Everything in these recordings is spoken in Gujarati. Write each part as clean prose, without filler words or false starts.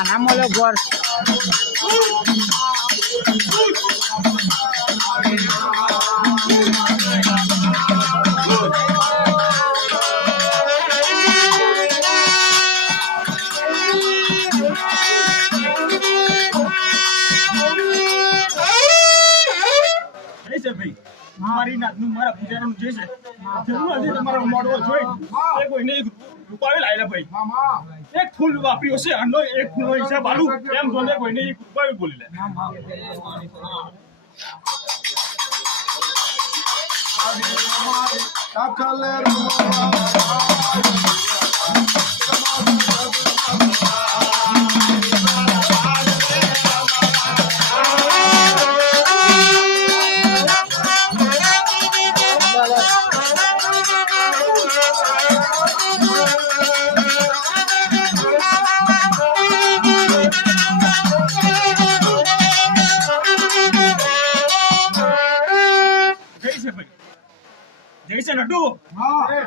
Anamolo gor. મારી નાતનું મારા પૂજાનું જે છે જરૂર હજી તમારો મોડવો જોઈ એ કોઈને રૂપાવે લાયેલા ભાઈ એક ફૂલ વાપર્યો છે આનો એક ફૂલનો હિસાબ આલું એમ જોને કોઈને એક રૂપાવે બોલી લે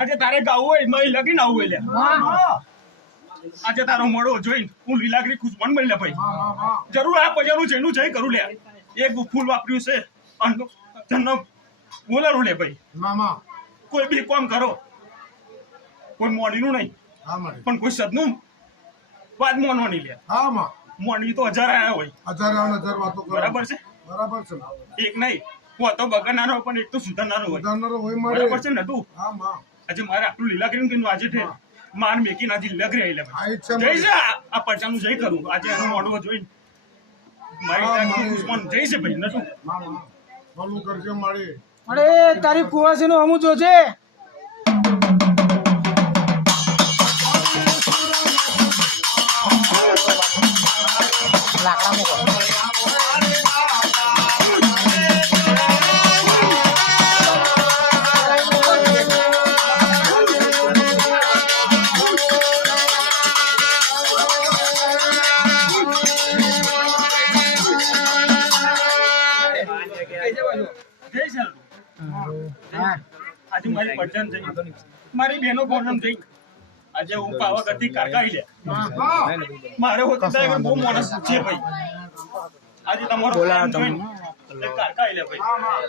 આજે તારે ગાવું હોય મય લગીને આવું એટલે આજે તારો મોડો જોઈ હું લીલાગરી ખુશ પણ મળી લે ભાઈ જરૂર આ પૈસાનું જેનું જઈ કરું લે એક ફૂલ વાપર્યું છે જન્મ બોલાવું લે ભાઈ કોઈ બી કામ કરો કોઈ મોડીનું નહીં પણ કોઈ સદનું વાત મોનવાની લે મોડી તો 1000 આયા હોય 1000 વાતો બરાબર છે એક નહીં હું તો બગાડનારો પણ એક તો સુધારનારો હોય બરાબર છે ને તું આજે મારે આટલું લીલા કરીને કીધું આજે માર મેકીને આજે લીલા કરી જઈ છે આ પરચાનું જઈ કરું આજે એનું મોડવો જોઈને મારી દુશ્મન જઈ છે ભાઈ નતું ભલું કરજે મારી અરે તારી કુવાસી નું હમું જોજે લાકડા મૂકો આજે મારી પડચાન થઈ મારી બહેનો બોનમ થઈ આજે હું પાવાગઢથી કાકા લે મારે હોતી થાય બહુ માણસ છે ભાઈ આજે તમારો કાકા લે ભાઈ